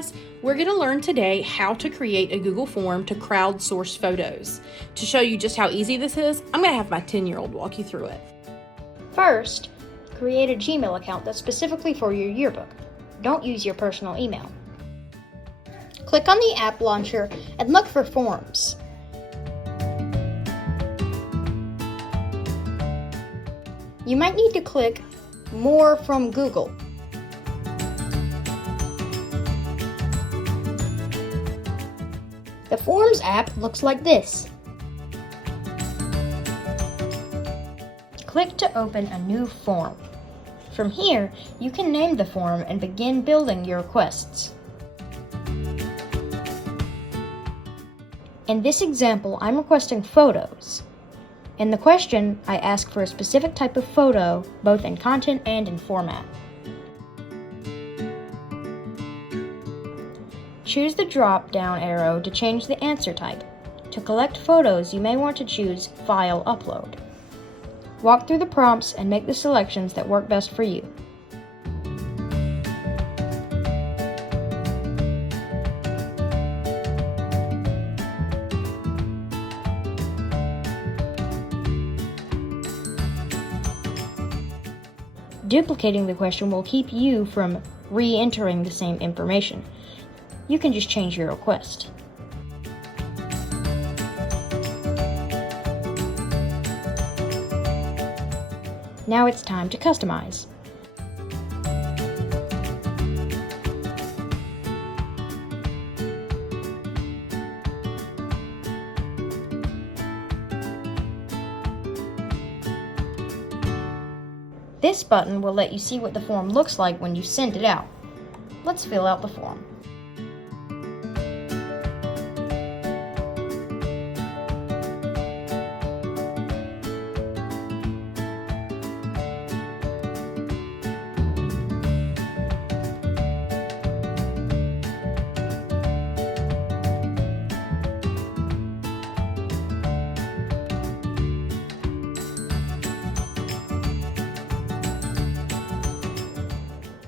guys, we're going to learn today how to create a Google form to crowdsource photos. To show you just how easy this is, I'm going to have my 10-year-old walk you through it. First, create a Gmail account that's specifically for your yearbook. Don't use your personal email. Click on the app launcher and look for Forms. You might need to click More from Google. The Forms app looks like this. Click to open a new form. From here, you can name the form and begin building your requests. In this example, I'm requesting photos. In the question, I ask for a specific type of photo, both in content and in format. Choose the drop-down arrow to change the answer type. To collect photos, you may want to choose File Upload. Walk through the prompts and make the selections that work best for you. Duplicating the question will keep you from re-entering the same information. You can just change your request. Now it's time to customize. This button will let you see what the form looks like when you send it out. Let's fill out the form.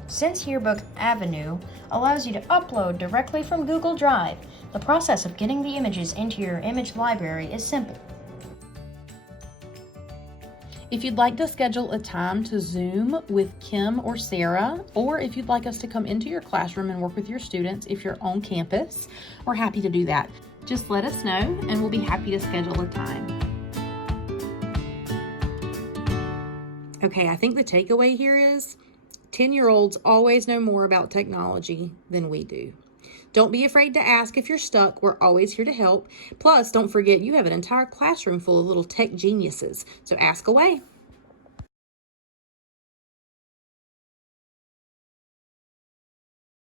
Since Yearbook Avenue allows you to upload directly from Google Drive, the process of getting the images into your image library is simple. If you'd like to schedule a time to Zoom with Kim or Sarah, or if you'd like us to come into your classroom and work with your students if you're on campus, we're happy to do that. Just let us know and we'll be happy to schedule a time. Okay, I think the takeaway here is 10-year-olds always know more about technology than we do. Don't be afraid to ask if you're stuck. We're always here to help. Plus, don't forget you have an entire classroom full of little tech geniuses, so ask away.